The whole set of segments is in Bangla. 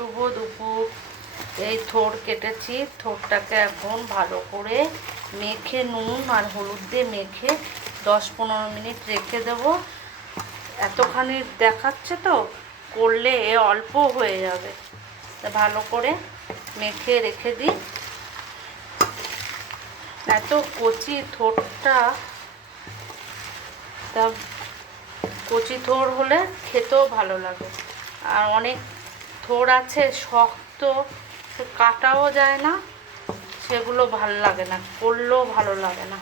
শুভ দুপুর। এই থোড় কেটেছি। থোড়টাকে এখন ভালো করে মেখে নুন আর হলুদ দিয়ে মেখে দশ পনেরো মিনিট রেখে দেব। এতখানি দেখাচ্ছে তো, করলে এ অল্প হয়ে যাবে। তা ভালো করে মেখে রেখে দিই। এত কচি থোড়টা, তা কচি থোড় হলে খেতেও ভালো লাগে। আর অনেক থোড় আছে, শক্ত, সে কাটাও যায় না, সেগুলো ভালো লাগে না, করলেও ভালো লাগে না।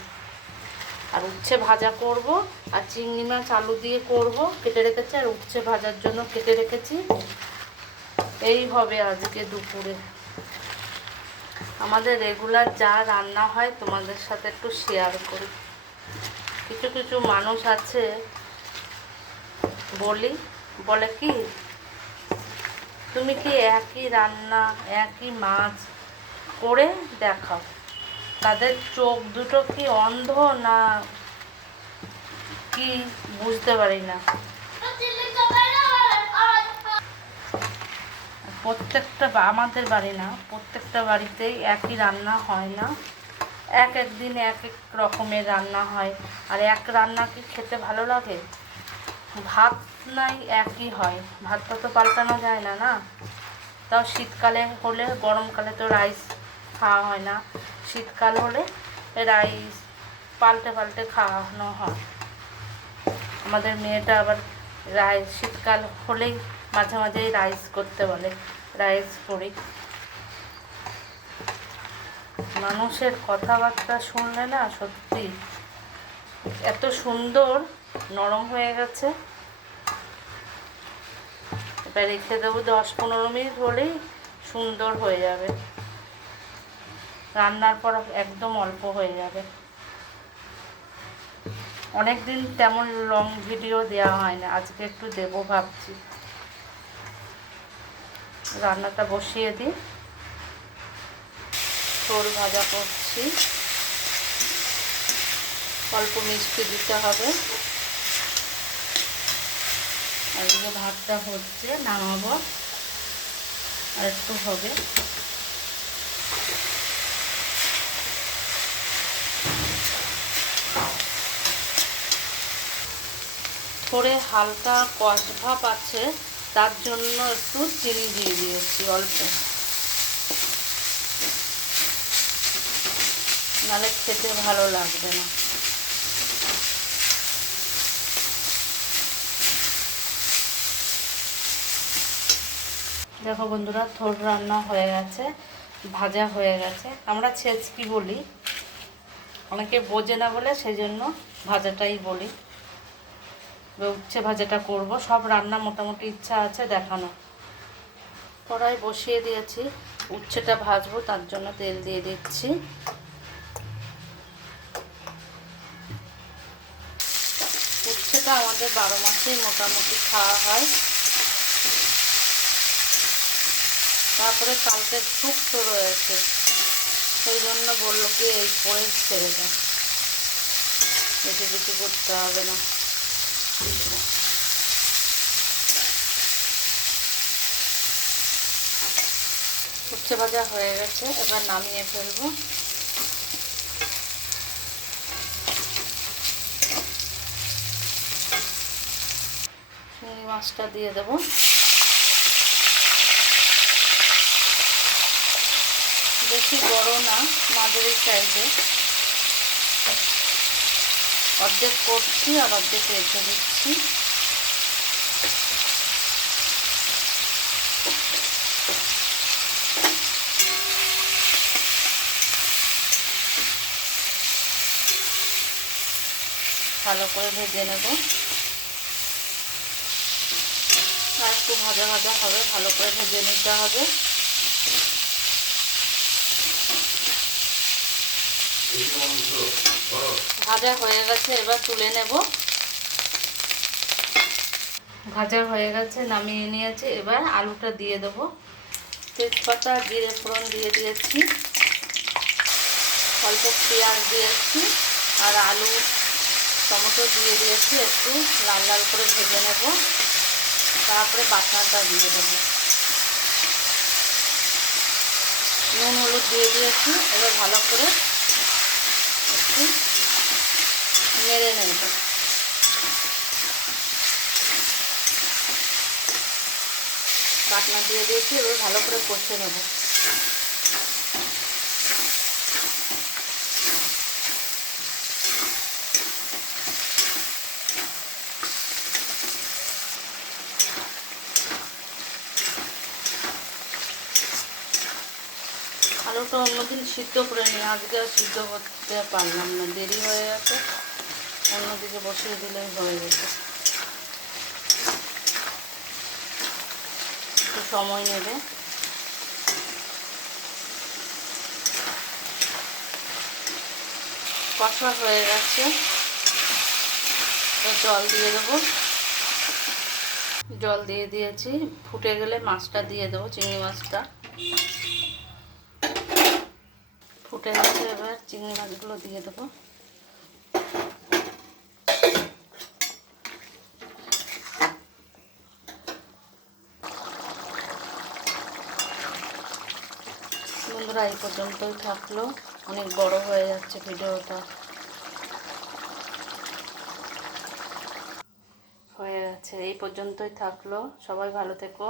আর উচ্ছে ভাজা করব, আর চিংড়ি মাছ আলু দিয়ে করব, কেটে রেখেছি, আর উচ্ছে ভাজার জন্য কেটে রেখেছি। এই হবে আজকে দুপুরে। আমাদের রেগুলার যা রান্না হয়, তোমাদের সাথে একটু শেয়ার করি। কিছু কিছু মানুষ আছে, বলি, বলে কি? তুমি কি একই রান্না, একই মাছ করে দেখাও? তাদের চোখ দুটো কি অন্ধ না কি বুঝতে পারি না। প্রত্যেকটা আমাদের বাড়ি না, প্রত্যেকটা বাড়িতেই একই রান্না হয় না। এক এক দিন এক এক রকমের রান্না হয়। আর এক রান্না কি খেতে ভালো লাগে? ভাত নাই একই হয়। ভাতটা তো পাল্টানো যায় না না? তাও শীতকালে হলে, গরমকালে তো রাইস খাওয়া হয় না। শীতকাল হলে রাইস পাল্টে পাল্টে খাওয়ানো হয়। আমাদের মেয়েটা আবার রাইস শীতকাল হলেই মাঝে মাঝেই রাইস করতে বলে রাইস করি। মানুষের কথাবার্তা শুনলে না সত্যি এত সুন্দর নরম হয়ে গেছে। এবার রেখে দেবো দশ পনেরো মিনিট হলেই সুন্দর হয়ে যাবে। রান্নার পর একদম অল্প হয়ে যাবে। অনেক দিন তেমন লং ভিডিও দেওয়া হয় না, আজকে একটু দেবো ভাবছি। রান্নাটা বসিয়ে দিই। ছোল ভাজা করছি। অল্প মিষ্টি দিতে হবে। এদিকে ভাতটা হচ্ছে, নামাবো। আর একটু হবে। থোড়ে হালকা কষ ভাব আছে, তার জন্য একটু চিনি দিয়ে দিয়েছি অল্প। নাহলে খেতে ভালো লাগবে না। দেখো বন্ধুরা থোড় রান্না হয়ে গেছে, ভাজা হয়ে গেছে। আমরা ছেচকি বলি, অনেকে বোঝে না বলে সেই জন্য ভাজাটাই বলি। উচ্ছে ভাজাটা করব, সব রান্না মোটামুটি ইচ্ছা আছে দেখানো কড়াই বসিয়ে দিয়েছি, উচ্ছেটা ভাজবো, তার জন্য তেল দিয়ে দিচ্ছি। উচ্ছেটা আমাদের বারো মাসেই মোটামুটি খাওয়া হয়। তারপরে কালকে শুক্তো রয়েছে। সেই জন্য বলল কি, এই করে ছেড়ে দাও বেশি কিছু করতে হবে না। উচ্ছে ভাজা হয়ে গেছে, এবার নামিয়ে ফেলব। মাছটা দিয়ে দেবো। বেশি বড় না, মাঝারি সাইজে। অর্ধেক করছি আর অর্ধেক রেখে দিচ্ছি। ভালো করে ভেজে নেব। একটু ভাজা ভাজা হবে, ভালো করে ভেজে নিতে হবে। ভাজা হয়ে গেছে, এবার তুলে নেব। ভাজা হয়ে গেছে, নামিয়ে নিয়েছি। এবার আলুটা দিয়ে দেবো। তেজপাতা, জিরে ফোড়ন দিয়ে দিয়েছি। অল্প পেঁয়াজ দিয়েছি আর আলু, টমেটো দিয়ে দিয়েছি। একটু লাল লাল করে ভেজে নেব। তারপরে বাটনাটা দিয়ে দেবো। নুন, হলুদ দিয়ে দিয়েছি। এবার ভালো করে একটু নেব। বাটনা দিয়ে দিয়েছি, এবার ভালো করে কষে নেব। আলুটা অন্যদিন সিদ্ধ করে নিই আজকে আর সিদ্ধ করতে পারলাম না, দেরি হয়ে গেছে। অন্যদিকে বসিয়ে দিলেই হয়ে গেছে। একটু সময় নেবে। কষা হয়ে গেছে। জল দিয়ে দেবো। জল দিয়ে দিয়েছি। ফুটে গেলে মাছটা দিয়ে দেবো, চিংড়ি মাছটা। ফুটে গেছে, এবার চিংড়ি মাছগুলো দিয়ে দেবো। বন্ধুরা এই পর্যন্তই থাকল। অনেক বড় হয়ে যাচ্ছে ভিডিওটা। হয়ে গেছে এই পর্যন্তই থাকল। সবাই ভালো থেকো।